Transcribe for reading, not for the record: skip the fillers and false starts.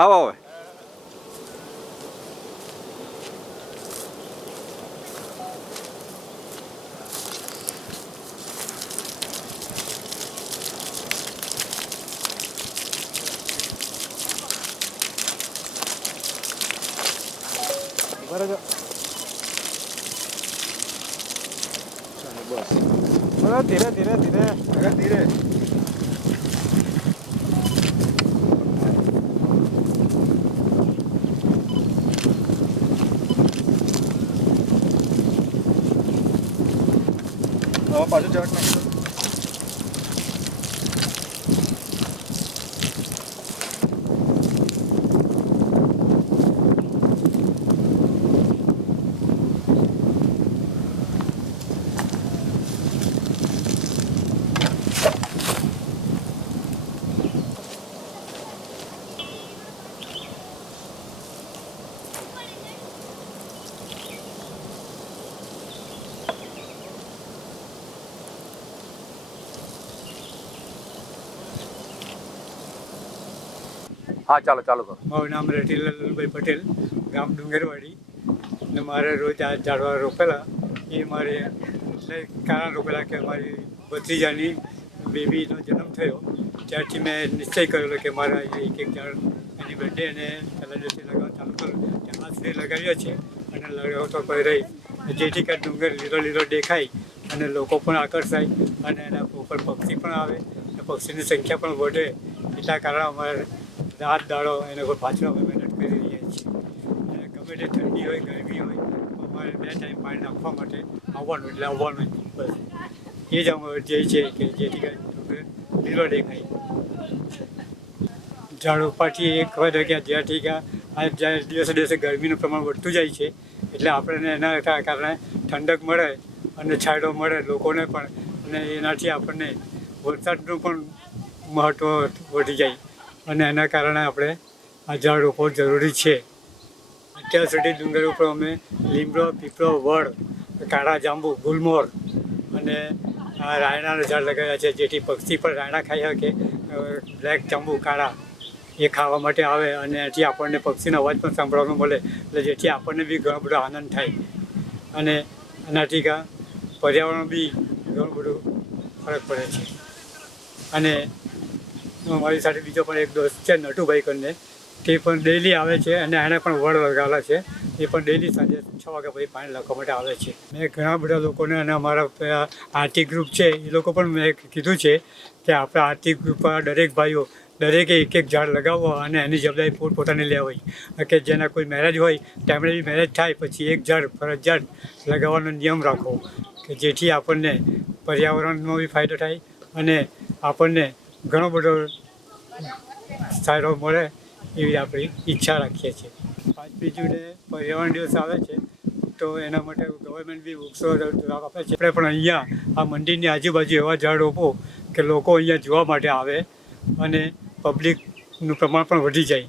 આવો હવે. બરાબર બસ ધીરે ધીરે ધીરે આગળ ધીરે હવે પાછું ચડક નાખી હા ચાલો ચાલો કરો. મારું નામ રતિલાલભાઈ પટેલ, ગામ ડુંગરવાડી. ને મારે રોજ આ ઝાડવા રોપેલા એ મારે એટલે કારણ રોપેલા કે મારી ભત્રીજાની બેબીનો જન્મ થયો ત્યારથી મેં નિશ્ચય કરેલો કે મારા એક એક ઝાડ એની બર્થડે અને પહેલા દિવસે લગાવવા ચાલુ કરું. તેમાં સુધી લગાવ્યા છે અને લગાવતો પર રહી જેથી કે ડુંગર લીલો લીલો દેખાય અને લોકો પણ આકર્ષાય અને એના ઉપર પક્ષી પણ આવે અને પક્ષીની સંખ્યા પણ વધે. એટલા કારણે અમારે રાત દાડો એના પર પાછળ અમે મહેનત કરી રહ્યા છીએ. અને ગમે તે ઠંડી હોય ગરમી હોય અમારે 2 ટાઈમ પાણી નાખવા માટે આવવાનું એટલે આવવાનું જ બસ. એ જ અમારો ધ્યેય છે કે જેથી કરીને ડુંગર લીલો દેખાય. ઝાડ ઉપાડથી એક વાત કે જ્યાંથી કે આ જ્યારે દિવસે દિવસે ગરમીનું પ્રમાણ વધતું જાય છે એટલે આપણને એના કારણે ઠંડક મળે અને છાંયડો મળે લોકોને પણ અને એનાથી આપણને વરસાદનું પણ મહત્ત્વ વધી જાય અને એના કારણે આપણે આ ઝાડ રોપવું જરૂરી છે. અત્યાર સુધી ડુંગર ઉપર અમે લીમડો, પીપળો, વડ, કાળા જાંબુ, ગુલમોર અને આ રાયણાના ઝાડ લગાવ્યા છે જેથી પક્ષી પણ રાયણા ખાઈ શકે. બ્લેક જાંબુ કાળા એ ખાવા માટે આવે અને એથી આપણને પક્ષીનો અવાજ પણ સાંભળવાનું મળે એટલે જેથી આપણને બી ઘણો બધો આનંદ થાય અને એનાથી પર્યાવરણ બી ઘણું બધું ફરક પડે છે. અને મારી સાથે બીજો પણ એક દોસ્ત છે નટુભાઈ કરીને તે પણ ડેઈલી આવે છે અને એણે પણ વડ લગાવેલા છે. એ પણ ડેઈલી સાંજે 6 વાગ્યા પછી પાણી નાખવા માટે આવે છે. મેં ઘણા બધા લોકોને અને અમારા આર્થિક ગ્રુપ છે એ લોકો પણ મેં કીધું છે કે આપણા આર્થિક ગ્રુપમાં દરેક ભાઈઓ દરેકે એક એક ઝાડ લગાવવો અને એની જવાબદારી પોતપોતાની લેવાય કે જેના કોઈ મેરેજ હોય તેમણે બી મેરેજ થાય પછી એક ઝાડ ફરજિયાત લગાવવાનો નિયમ રાખવો કે જેથી આપણને પર્યાવરણનો બી ફાયદો થાય અને આપણને ઘણો બધો સારો મળે એવી આપણી ઈચ્છા રાખીએ છીએ. 5મી જૂને પર્યાવરણ દિવસ આવે છે તો એના માટે ગવર્મેન્ટ બી વૃક્ષો લાભ આપે છે. આપણે પણ અહીંયા આ મંદિરની આજુબાજુ એવા ઝાડ રોપો કે લોકો અહીંયા જોવા માટે આવે અને પબ્લિકનું પ્રમાણ પણ વધી જાય